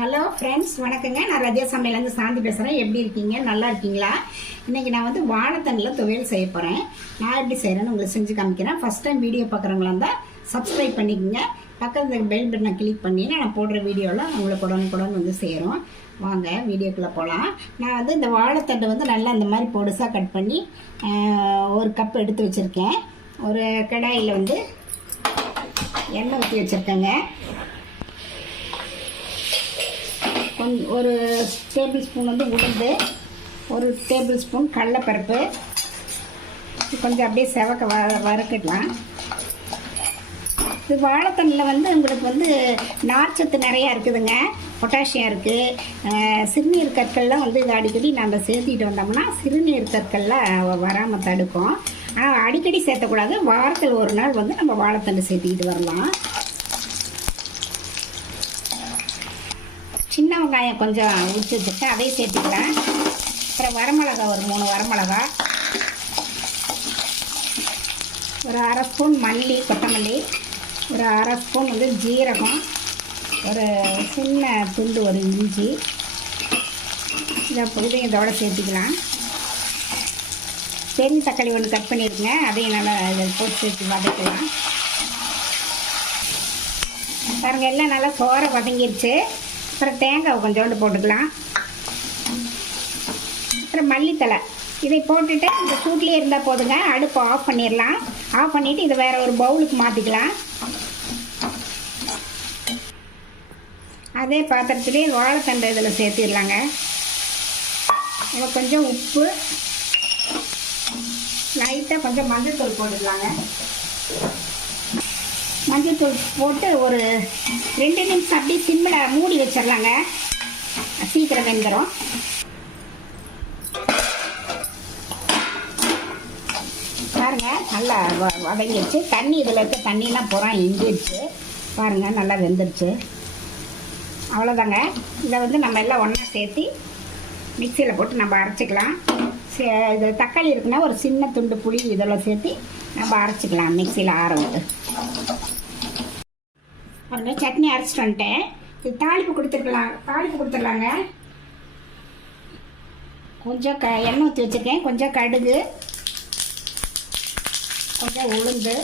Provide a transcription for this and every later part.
Hello friends, வணக்கங்க. நான் ரஜா சமையலேருந்து சாந்தி பேசுகிறேன். எப்படி இருக்கீங்க? நல்லா இருக்கீங்களா? இன்றைக்கி நான் வந்து வாழைத்தண்டில் துவையல் செய்ய போகிறேன். நான் எப்படி செய்கிறேன்னு உங்களுக்கு செஞ்சு காமிக்கிறேன். ஃபஸ்ட் டைம் வீடியோ பார்க்குறவங்களா இருந்தால் சப்ஸ்கிரைப் பண்ணிக்கோங்க. பக்கத்தில் பெல் பட்டனை கிளிக் பண்ணிங்கன்னா நான் போடுற வீடியோவில் உங்களுக்கு உடனுக்குடன் வந்து சேரும். வாங்க வீடியோக்குள்ளே போகலாம். நான் வந்து இந்த வாழைத்தண்டு வந்து நல்லா இந்த மாதிரி பொடுசாக கட் பண்ணி ஒரு கப் எடுத்து வச்சுருக்கேன். ஒரு கடாயில் வந்து எண்ணெய் ஊற்றி வச்சுருக்கேங்க. ஒரு டேபிள் ஸ்பூன் வந்து உளுந்து, ஒரு டேபிள் ஸ்பூன் கடலைப்பருப்பு, கொஞ்சம் அப்படியே செவக்க வறுக்கிடலாம். இது வாழைத்தண்டில் வந்து உங்களுக்கு வந்து நார்ச்சத்து நிறையா இருக்குதுங்க. பொட்டாசியம் இருக்குது. சிறுநீர் கற்கள்லாம் வந்து இது அடிக்கடி நம்ம சேர்த்திட்டு வந்தோம்னா சிறுநீர் கற்கள்லாம் வராமல் தடுக்கும். ஆனால் அடிக்கடி சேர்த்தக்கூடாது. வாரத்தில் ஒரு நாள் வந்து நம்ம வாழைத்தண்டு சேர்த்திக்கிட்டு வரலாம். சின்ன வெங்காயம் கொஞ்சம் உரிச்சு வச்சுருக்கேன், அதையும் சேர்த்துக்கலாம். அப்புறம் வரமிளகா, ஒரு 3 வரமிளகா, ஒரு அரை ஸ்பூன் மல்லி, கொத்தமல்லி, ஒரு அரை ஸ்பூன் வந்து ஜீரகம், ஒரு சின்ன துண்டு ஒரு இஞ்சி, இதையும் இதோட சேர்த்துக்கலாம். பெரிய தக்காளி ஒன்று கட் பண்ணியிருக்கேங்க, அதையும் நல்லா இதில் போட்டு சேர்த்து வதக்கலாம். பாருங்க, எல்லாம் நல்லா சோற வதங்கிடுச்சு. அப்புறம் தேங்காய் கொஞ்சோண்டு போட்டுக்கலாம். அப்புறம் மல்லித்தலை இதை போட்டுட்டு இந்த சூட்லேயே இருந்தால் போதுங்க. அடுப்பை ஆஃப் பண்ணிடலாம். ஆஃப் பண்ணிவிட்டு இதை வேறு ஒரு பவுலுக்கு மாற்றிக்கலாம். அதே பாத்திரத்துலேயே வாழைத்தண்டை இதில் சேர்த்திடலாங்க. கொஞ்சம் உப்பு, லைட்டாக கொஞ்சம் மஞ்சள் தூள் போட்டுக்கலாங்க. மஞ்சள் தூள் போட்டு ஒரு 2 நிமிஷம் அப்படியே சிம்மில் மூடி வச்சிடலாங்க. சீக்கிரம் வெந்துடும். பாருங்கள், நல்லா வதங்கிடுச்சு. தண்ணி இதில் இருக்க தண்ணியெலாம் பூரா இஞ்சிடுச்சு. பாருங்கள், நல்லா வெந்துடுச்சு. அவ்வளோதாங்க. இதை வந்து நம்ம எல்லாம் ஒன்றா சேர்த்து மிக்சியில் போட்டு நம்ம அரைச்சிக்கலாம். இது தக்காளி இருக்குன்னா ஒரு சின்ன துண்டு புளி இதெல்லாம் சேர்த்து நம்ம அரைச்சிக்கலாம் மிக்சியில் ஆற விட்டு. பாருங்க, சட்னி அரைச்சிட்டு வந்துட்டேன். இது தாளிப்பு கொடுத்துடலாங்க. கொஞ்சம் எண்ணெய் ஊற்றி வச்சுருக்கேன். கொஞ்சம் கடுகு, கொஞ்சம் உளுந்து,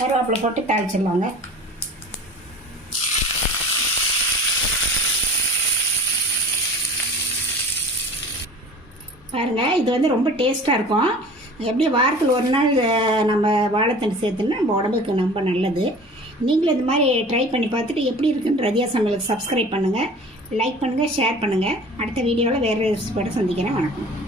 கருவேப்பிலை போட்டு தாளிச்சிடலாங்க. பாருங்கள், இது வந்து ரொம்ப டேஸ்ட்டாக இருக்கும். எப்படி வாரத்தில் ஒரு நாள் நம்ம வாழைத்தண்டு சேர்த்துன்னா நம்ம உடம்புக்கு ரொம்ப நல்லது. நீங்களும் இது மாதிரி ட்ரை பண்ணி பார்த்துட்டு எப்படி இருக்குன்னு ரதியா சமையலுக்கு சப்ஸ்கிரைப் பண்ணுங்கள், லைக் பண்ணுங்கள், ஷேர் பண்ணுங்கள். அடுத்த வீடியோவில் வேறு ரெசிபியோட சந்திக்கிறேன். வணக்கம்.